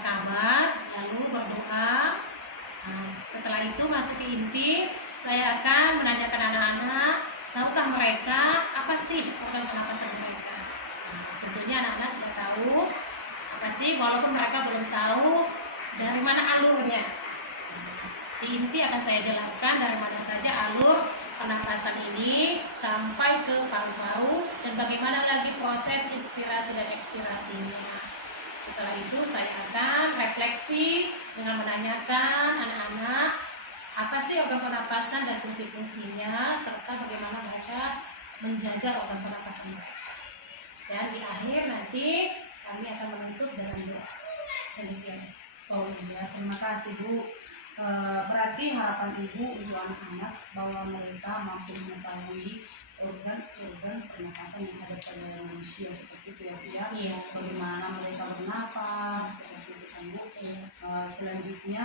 markabat, lalu berdoa. Setelah itu masuk ke inti, saya akan menanyakan anak-anak, tahukah mereka apa sih organ pernapasan mereka? Tentunya anak-anak sudah tahu apa sih, walaupun mereka belum tahu dari mana alurnya. Di inti akan saya jelaskan dari mana saja alur pernapasan ini sampai ke paru-paru dan bagaimana lagi proses inspirasi dan ekspirasinya. Setelah itu saya akan refleksi dengan menanyakan anak-anak apa sih organ pernapasan dan fungsi-fungsinya, serta bagaimana mereka menjaga organ pernapasan mereka. Dan di akhir nanti kami akan menutup dengan doa. Demikian. Oh iya, terima kasih Bu. Berarti harapan Ibu untuk anak-anak bahwa mereka mampu mengetahui organ-organ pernapasan yang ada pada manusia seperti itu ya. Iya. Bagaimana mereka bernapas seperti itu kan Bu. Selanjutnya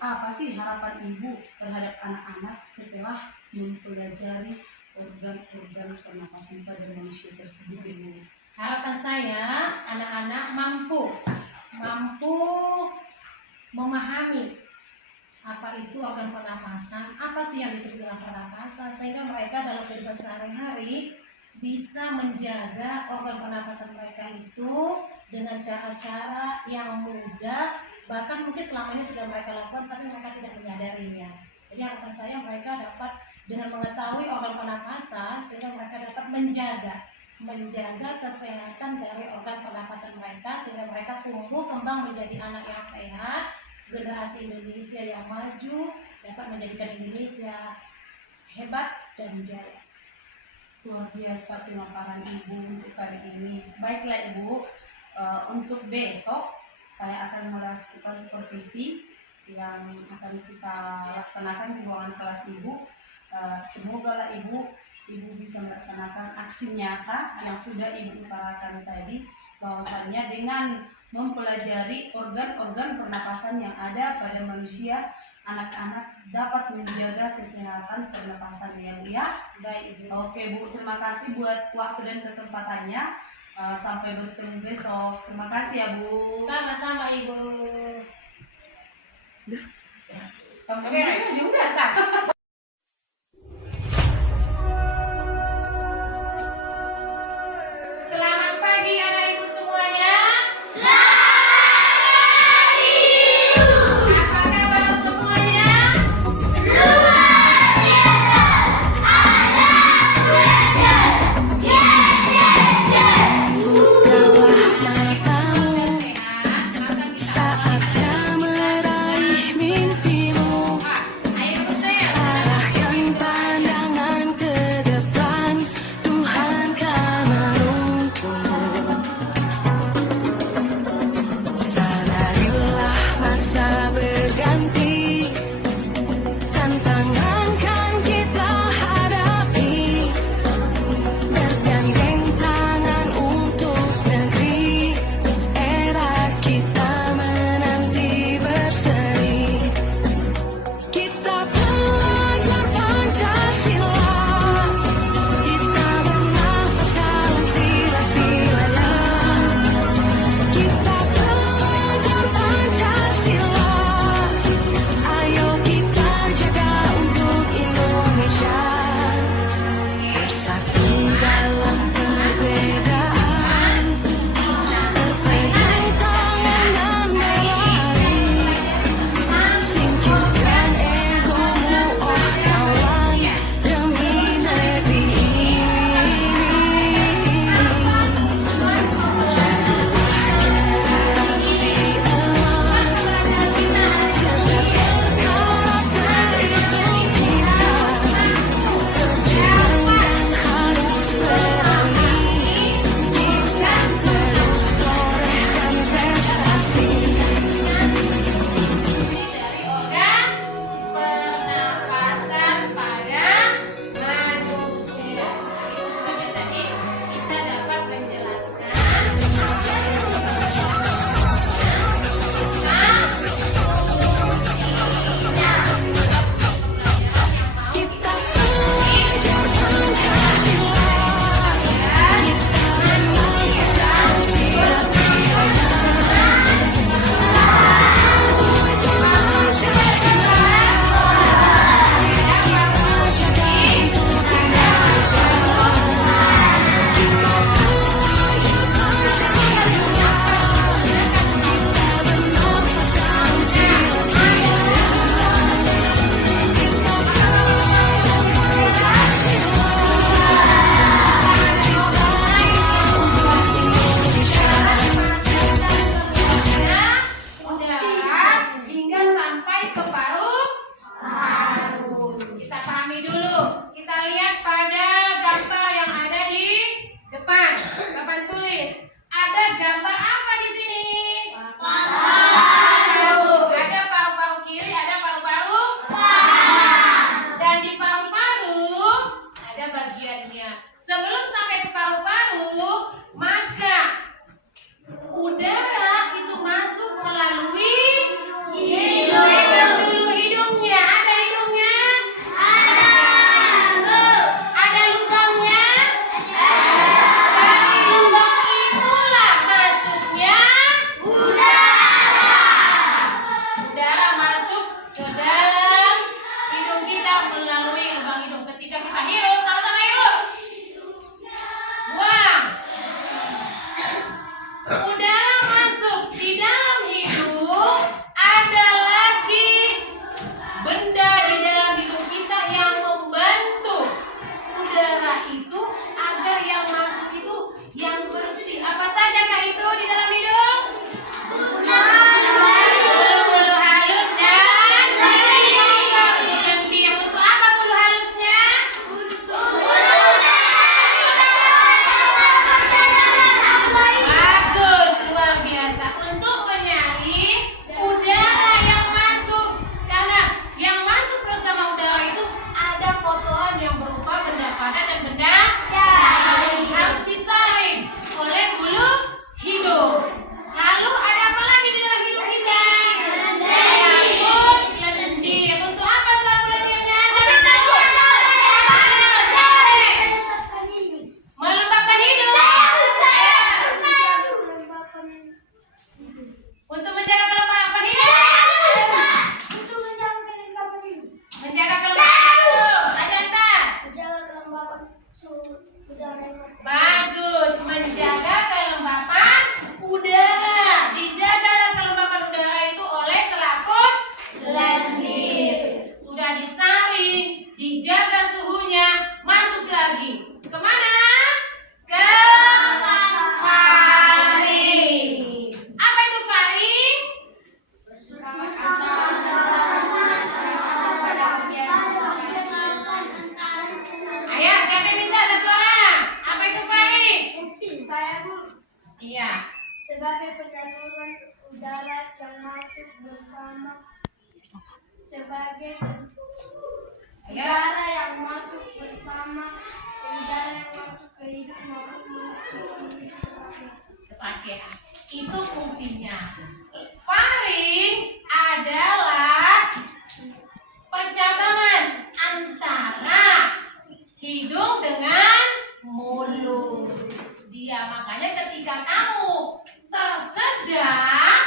apa sih harapan Ibu terhadap anak-anak setelah mempelajari organ-organ pernapasan pada manusia tersebut Ibu? Harapan saya anak-anak mampu memahami apa itu organ pernapasan, apa sih yang disebut dengan pernapasan, sehingga mereka dalam kehidupan sehari-hari bisa menjaga organ pernapasan mereka itu dengan cara-cara yang mudah, bahkan mungkin selama ini sudah mereka lakukan tapi mereka tidak menyadarinya. Jadi harapan saya mereka dapat dengan mengetahui organ pernapasan sehingga mereka dapat menjaga kesehatan dari organ pernapasan mereka, sehingga mereka tumbuh kembang menjadi anak yang sehat, generasi Indonesia yang maju, dapat menjadikan Indonesia hebat dan jaya. Luar biasa pemaparan Ibu untuk kali ini. Baiklah Ibu, untuk besok saya akan melakukan supervisi yang akan kita laksanakan di ruangan kelas Ibu. Semoga lah Ibu bisa melaksanakan aksi nyata yang sudah Ibu utarakan tadi, bahwasannya dengan mempelajari organ-organ pernapasan yang ada pada manusia, anak-anak dapat menjaga kesehatan pernapasan yang baik. Oke Bu, terima kasih buat waktu dan kesempatannya. Sampai bertemu besok. Terima kasih ya Bu. Sama-sama Ibu. Sampai besok juga tak. Untuk menjaga kelembapan hidup. Untuk menjaga kelembapan hidup. Menjaga kelembapan hidup. Rajanta. Menjaga kelembapan suhu udara yang masuk. Bagus. Menjaga kelembapan udara. Dijagalah kelembapan udara itu oleh selaput lendir. Sudah disaring, dijaga suhunya, masuk lagi. Kemana? Ke faring. Apa itu faring? Ayo, siapa yang bisa satu orang? Apa itu faring? Saya Bu, Iya. sebagai penyaluran udara yang masuk bersama sebagai Ayo. udara yang masuk bersama udara yang masuk ke hidung maupun masuk ke hidung. Trachea. Itu fungsinya. Faring adalah percabangan antara hidung dengan mulut. Dia makanya ketika kamu tersedak,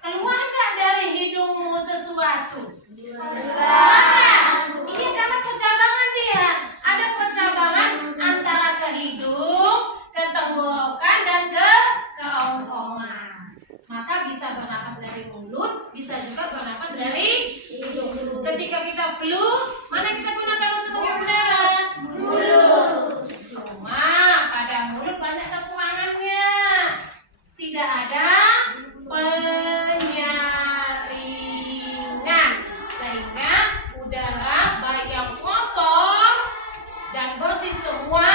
keluar nggak dari hidungmu sesuatu? Keluar. Iya, karena percabangan dia. Ada percabangan antara ke hidung, ke tenggorokan, dan ke kerongkongan. Maka bisa bernapas dari mulut, bisa juga bernapas dari hidung. Ketika kita flu, mana kita gunakan untuk menghirup udara? Mulut. Cuma pada mulut banyak kekurangannya. Tidak ada penyaringan, sehingga udara baik yang kotor dan bersih semua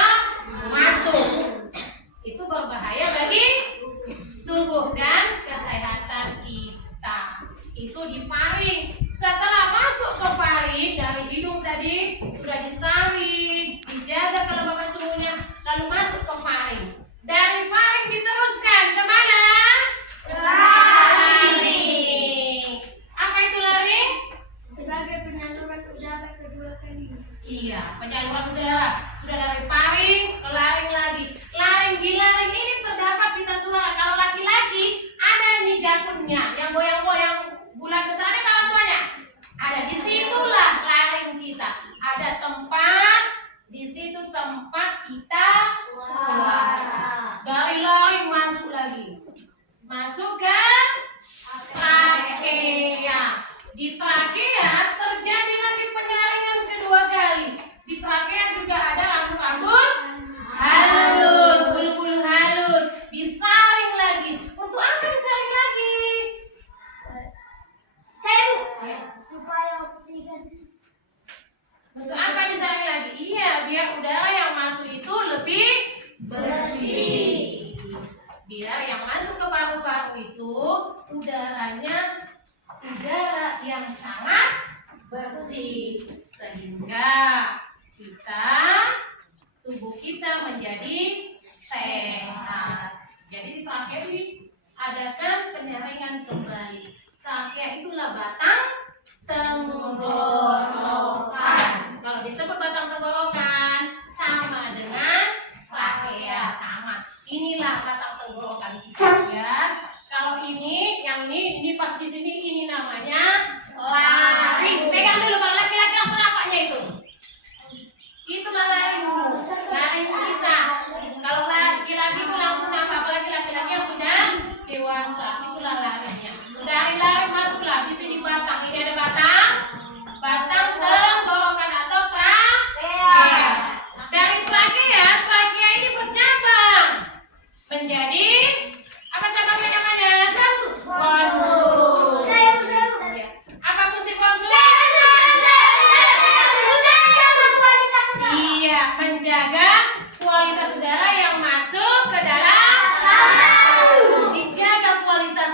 masuk. Itu berbahaya bagi tubuh dan kesehatan kita. Itu di faring. Setelah masuk ke faring, dari hidung tadi sudah disaring, dijaga kelembapan suhunya, lalu masuk ke faring. Dari faring diteruskan kemana? Laring. Apa itu laring? Sebagai penyaluran udara kedua kalinya. Iya, penyaluran udara. Sudah dari faring ke laring lagi. Laring, di laring ini terdapat pita suara. Kalau laki-laki ada nih jakunnya yang goyang-goyang bulan besar, ada kawan tuanya. Ada di situlah laring kita. Ada tempat, di situ tempat pita suara. Dari laring masuk lagi. Masuk ke trachea. Di trachea terjadi lagi penyaringan kedua kali. Di trachea juga ada rambut-rambut halus, bulu-bulu halus. Disaring lagi. Untuk apa disaring lagi? Saya Bu, Ayo. supaya oksigen. Untuk apa disaring lagi? Iya, biar udara yang masuk itu lebih bersih. Biar yang masuk ke paru-paru itu udaranya udara yang sangat bersih, sehingga tubuh kita menjadi sehat. Jadi di trachea diadakan penyaringan kembali. Trachea itulah batang tenggorokan. Kalau disebut batang tenggorokan sama dengan trachea, sama. Inilah batang tenggorokan kita ya. Kalau ini, yang ini pas di sini, ini namanya laring. Pegang dulu, kalau laki-laki langsung nampaknya itu. Itulah laring dulu, laring kita. Kalau laki-laki itu langsung nampak, apalagi laki-laki yang sudah dewasa. Itulah laringnya. Dari laring masuklah di sini batang. Ini ada batang tenggorokan atau trachea. Dari trachea ini bercabang menjadi apa cabangnya namanya? Bronkus. Apa fungsi bronkus? Iya, menjaga kualitas udara yang masuk ke dalam. Dijaga kualitas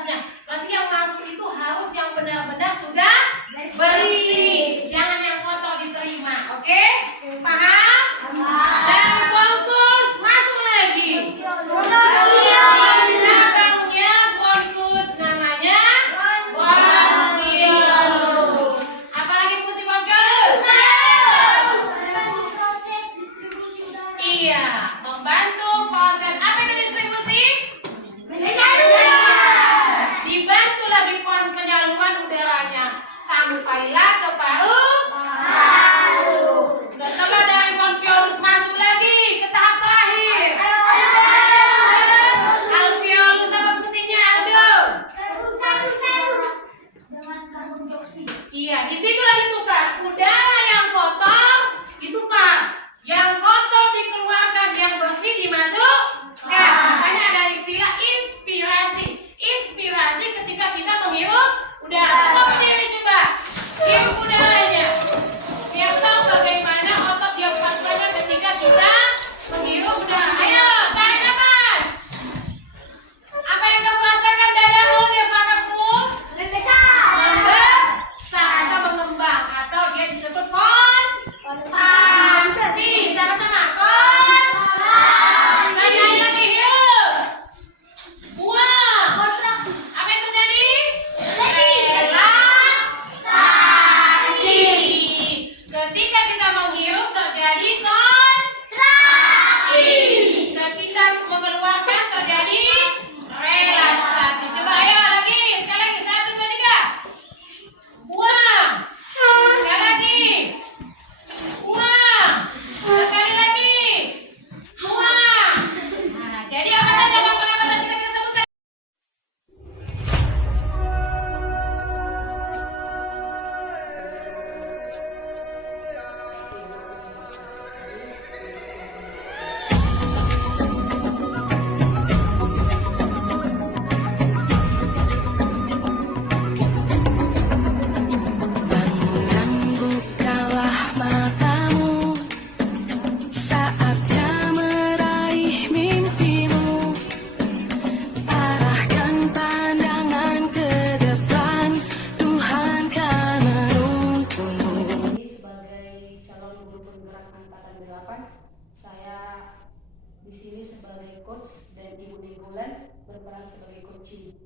berperan sebagai coaching,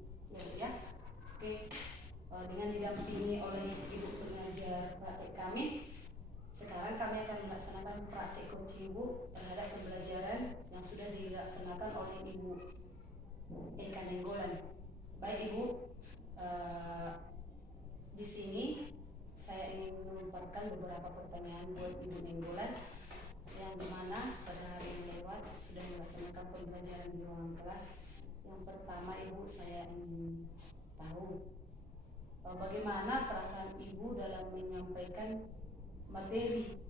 ya. Oke, dengan didampingi oleh ibu pengajar praktek kami, sekarang kami akan melaksanakan praktek coaching Bu terhadap pembelajaran yang sudah dilaksanakan oleh Ibu Eka Nenggolan. Baik Ibu, di sini saya ingin mengemparkan beberapa pertanyaan buat Ibu Nenggolan yang dimana pada hari ini lewat sudah melaksanakan pembelajaran di ruangan kelas. Yang pertama Ibu, saya ingin tahu bagaimana perasaan Ibu dalam menyampaikan materi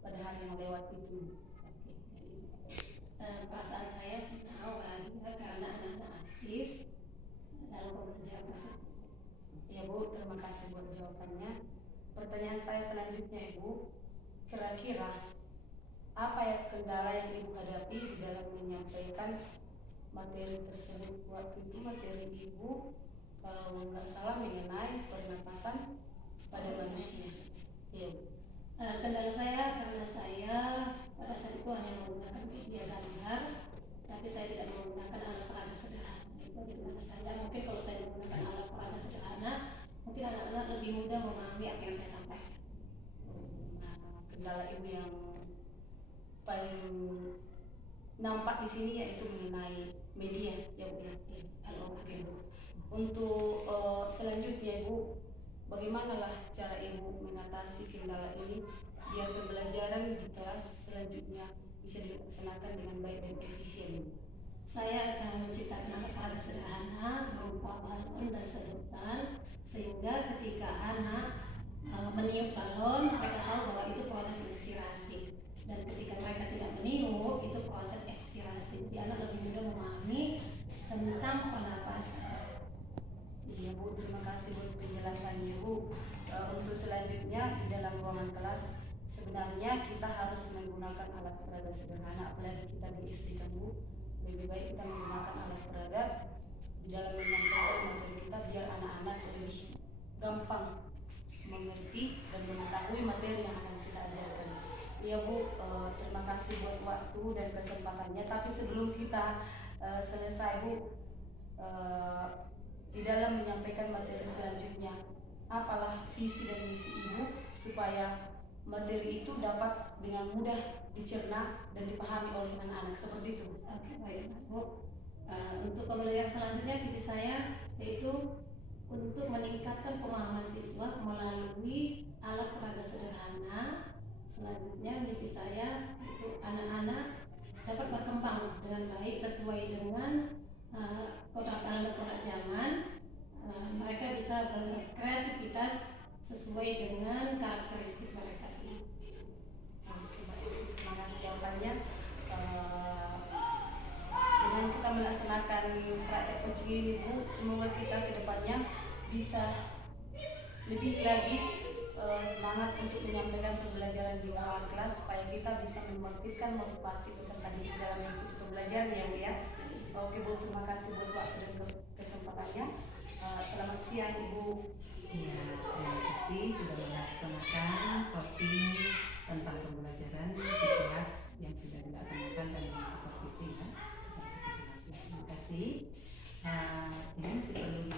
pada hari yang lewat itu. Perasaan saya senang bahagia karena anak-anak aktif dalam pembelajaran tersebut. Ya Bu, terima kasih buat jawabannya. Pertanyaan saya selanjutnya Ibu, kira-kira apa ya kendala yang Ibu hadapi di dalam menyampaikan materi tersebut? Waktu itu materi Ibu kalau nggak salah mengenai pernapasan pada manusia. Iya Bu. Kendala saya karena saya pada saat itu hanya menggunakan media gambar, tapi saya tidak menggunakan alat peraga sederhana. Itu bagaimana saja. Mungkin kalau saya menggunakan alat peraga sederhana, mungkin anak-anak lebih mudah memahami apa yang saya sampaikan. Nah, kendala Ibu yang paling nampak di sini yaitu mengenai media, ya Bu ya. Oke Bu. Untuk selanjutnya Ibu, bagaimanalah cara Ibu mengatasi kendala ini biar pembelajaran di kelas selanjutnya bisa dilaksanakan dengan baik dan efisien? Saya akan menciptakan alat peraga sederhana berupa balon dan sedotan, sehingga ketika anak meniup balon, mereka tahu bahwa itu proses inspirasi. Dan ketika mereka tidak meniup, itu proses ekspirasi. Jadi anak lebih mudah memahami tentang pernapasan. Iya Bu, terima kasih buat penjelasannya Bu. Untuk selanjutnya di dalam ruangan kelas, sebenarnya kita harus menggunakan alat peraga sederhana, apalagi kita di SD kan Bu. Lebih baik kita menggunakan alat peraga di dalam menyampaikan materi kita biar anak-anak lebih gampang mengerti dan mengetahui materi yang akan kita ajarkan. Iya Bu, terima kasih buat waktu dan kesempatannya. Tapi sebelum kita selesai Bu, di dalam menyampaikan materi selanjutnya, apalah visi dan misi Ibu supaya materi itu dapat dengan mudah dicerna dan dipahami oleh anak-anak seperti itu? Oke, baik Bu. Untuk pembelajaran selanjutnya visi saya yaitu untuk meningkatkan pemahaman siswa melalui alat peraga sederhana. Selanjutnya misi saya itu anak-anak dapat berkembang dengan baik sesuai dengan keadaan dan produk zaman. Mereka bisa berkreativitas sesuai dengan karakteristik mereka. Oke, baik. Terima kasih jawabannya. Dengan kita melaksanakan praktek coaching ini Bu, semoga kita ke depannya bisa lebih lagi semangat untuk menyampaikan pembelajaran di ruangan kelas supaya kita bisa membangkitkan motivasi peserta didik dalam mengikuti pembelajaran ya Bu ya. Oke Bu, terima kasih buat waktu dan kesempatannya. Selamat siang Ibu. Ya, terima kasih sudah melaksanakan coaching tentang pembelajaran di kelas yang sudah dilaksanakan dan supervisi ya, supervisi kelas. Terima kasih. Ini sebelum